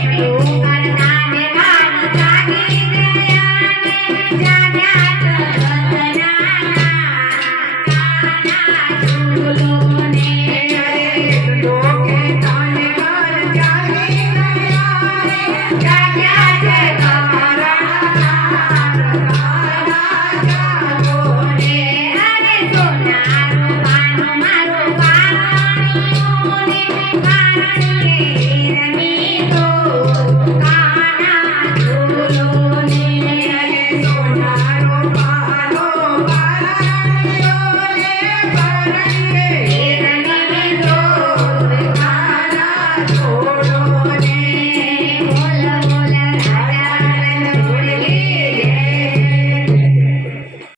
Thank oh. you.